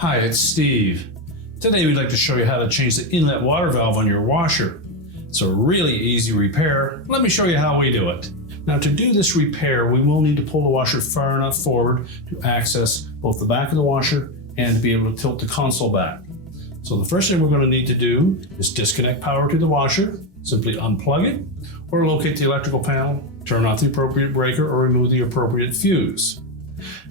Hi, it's Steve. Today we'd like to show you how to change the inlet water valve on your washer. It's a really easy repair. Let me show you how we do it. Now, to do this repair, we will need to pull the washer far enough forward to access both the back of the washer and to be able to tilt the console back. So the first thing we're going to need to do is disconnect power to the washer. Simply unplug it or locate the electrical panel, turn off the appropriate breaker or remove the appropriate fuse.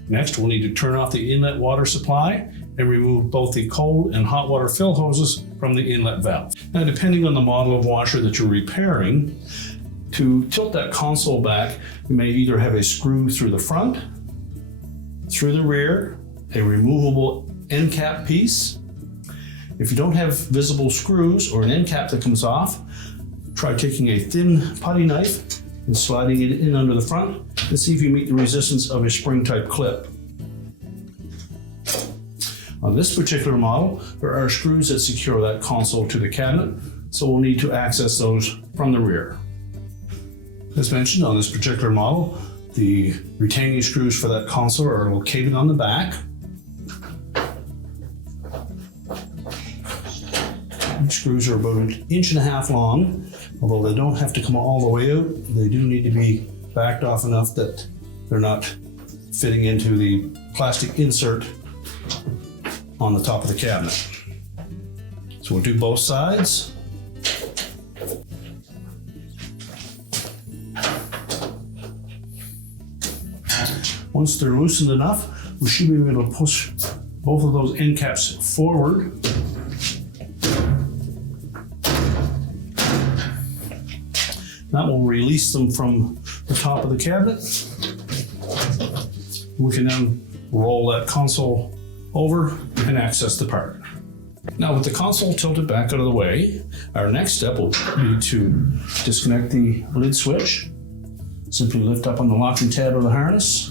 Next, we'll need to turn off the inlet water supply and remove both the cold and hot water fill hoses from the inlet valve. Now, depending on the model of washer that you're repairing, to tilt that console back, you may either have a screw through the front, through the rear, a removable end cap piece. If you don't have visible screws or an end cap that comes off, try taking a thin putty knife and sliding it in under the front and see if you meet the resistance of a spring type clip. On this particular model, there are screws that secure that console to the cabinet, so we'll need to access those from the rear. As mentioned, on this particular model, the retaining screws for that console are located on the back. These screws are about 1.5 inches long. Although they don't have to come all the way out, they do need to be backed off enough that they're not fitting into the plastic insert on the top of the cabinet. So we'll do both sides. Once they're loosened enough, we should be able to push both of those end caps forward. That will release them from the top of the cabinet. We can then roll that console over and access the part. Now, with the console tilted back out of the way, our next step will be to disconnect the lid switch. Simply lift up on the locking tab of the harness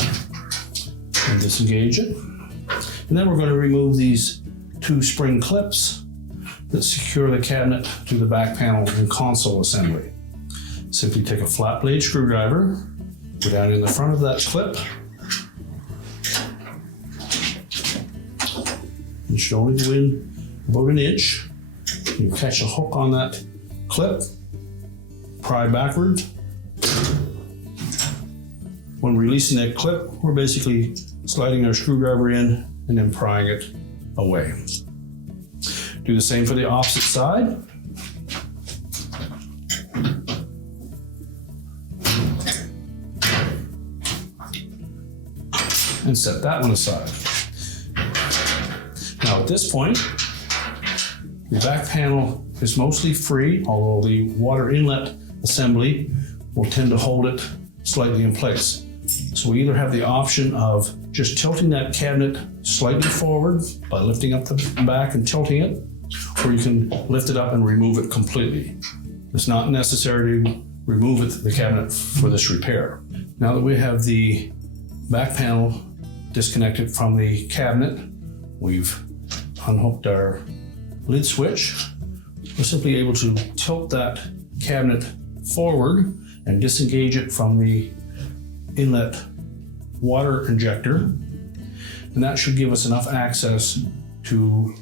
and disengage it. And then we're going to remove these 2 spring clips that secure the cabinet to the back panel and console assembly. Simply take a flat blade screwdriver, go down in the front of that clip, and should only go in about 1 inch. You catch a hook on that clip, pry backwards. When releasing that clip, we're basically sliding our screwdriver in and then prying it away. Do the same for the opposite side. And set that one aside. Now at this point, the back panel is mostly free, although the water inlet assembly will tend to hold it slightly in place. So we either have the option of just tilting that cabinet slightly forward by lifting up the back and tilting it, or you can lift it up and remove it completely. It's not necessary to remove the cabinet for this repair. Now that we have the back panel disconnected from the cabinet, we've unhooked our lid switch. We're simply able to tilt that cabinet forward and disengage it from the inlet water injector, and that should give us enough access to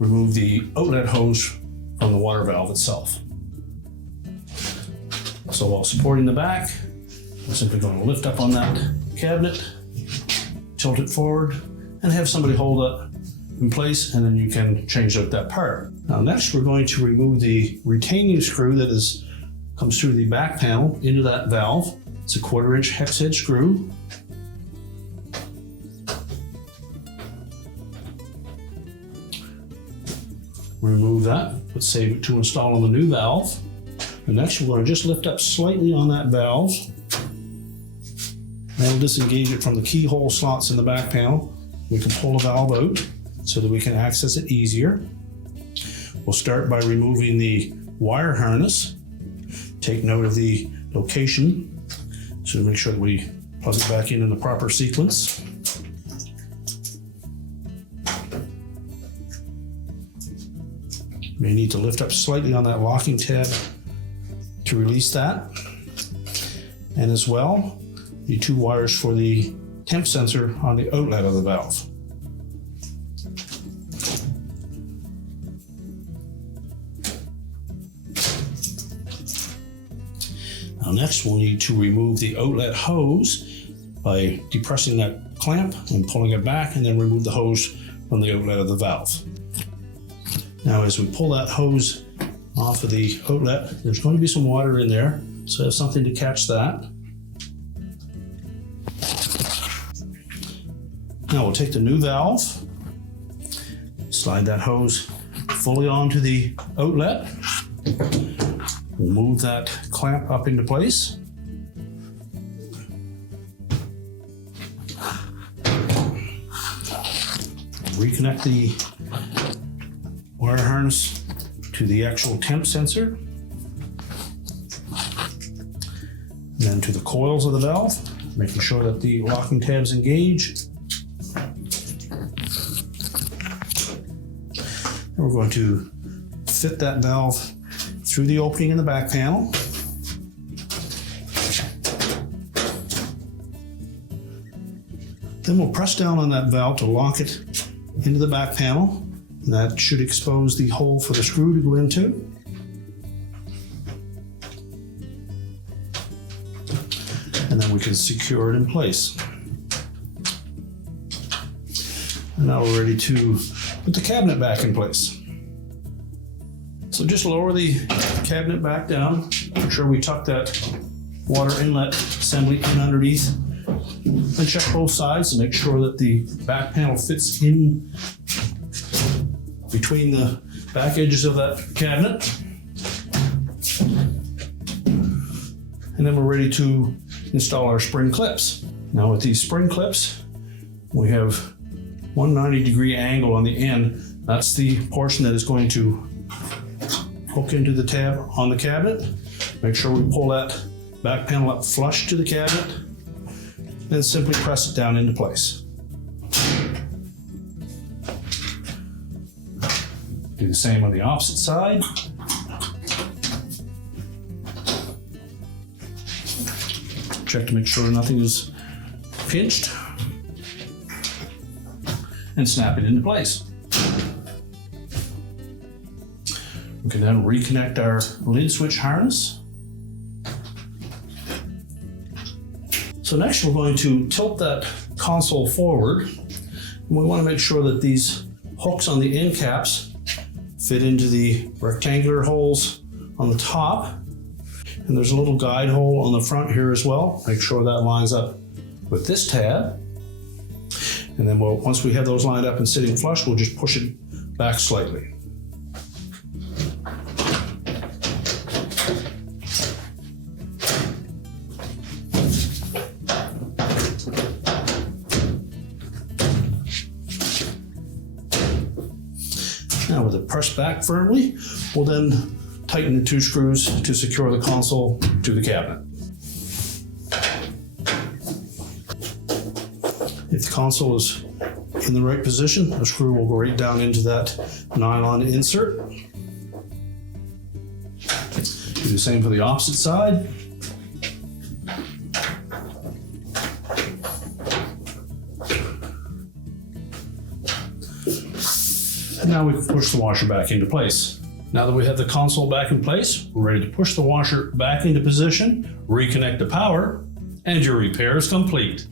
remove the outlet hose from the water valve itself. So while supporting the back, we're simply going to lift up on that cabinet, tilt it forward, and have somebody hold it in place, and then you can change out that part. Now next, we're going to remove the retaining screw that comes through the back panel into that valve. It's a 1/4 inch hex head screw. Remove that, but save it to install on the new valve. And next we're going to just lift up slightly on that valve. That'll disengage it from the keyhole slots in the back panel. We can pull the valve out so that we can access it easier. We'll start by removing the wire harness. Take note of the location so to make sure that we plug it back in the proper sequence. You may need to lift up slightly on that locking tab to release that. And as well, the 2 wires for the temp sensor on the outlet of the valve. Now next we'll need to remove the outlet hose by depressing that clamp and pulling it back, and then remove the hose from the outlet of the valve. Now as we pull that hose off of the outlet, there's going to be some water in there, so have something to catch that. Now we'll take the new valve, slide that hose fully onto the outlet. We'll move that clamp up into place. Reconnect the wire harness to the actual temp sensor, and then to the coils of the valve, making sure that the locking tabs engage. And we're going to fit that valve through the opening in the back panel. Then we'll press down on that valve to lock it into the back panel. And that should expose the hole for the screw to go into. And then we can secure it in place. And now we're ready to put the cabinet back in place. So just lower the cabinet back down. Make sure we tuck that water inlet assembly in underneath. And check both sides to make sure that the back panel fits in between the back edges of that cabinet. And then we're ready to install our spring clips. Now with these spring clips, we have 190-degree angle on the end. That's the portion that is going to hook into the tab on the cabinet. Make sure we pull that back panel up flush to the cabinet, then simply press it down into place. Do the same on the opposite side. Check to make sure nothing is pinched, and snap it into place. We can then reconnect our lid switch harness. So next we're going to tilt that console forward, and we want to make sure that these hooks on the end caps fit into the rectangular holes on the top, and there's a little guide hole on the front here as well. Make sure that lines up with this tab, and then once we have those lined up and sitting flush, we'll just push it back slightly. Now with it pressed back firmly, we'll then tighten the two screws to secure the console to the cabinet. If the console is in the right position, the screw will go right down into that nylon insert. Do the same for the opposite side. And now we can push the washer back into place. Now that we have the console back in place, we're ready to push the washer back into position, reconnect the power, and your repair is complete.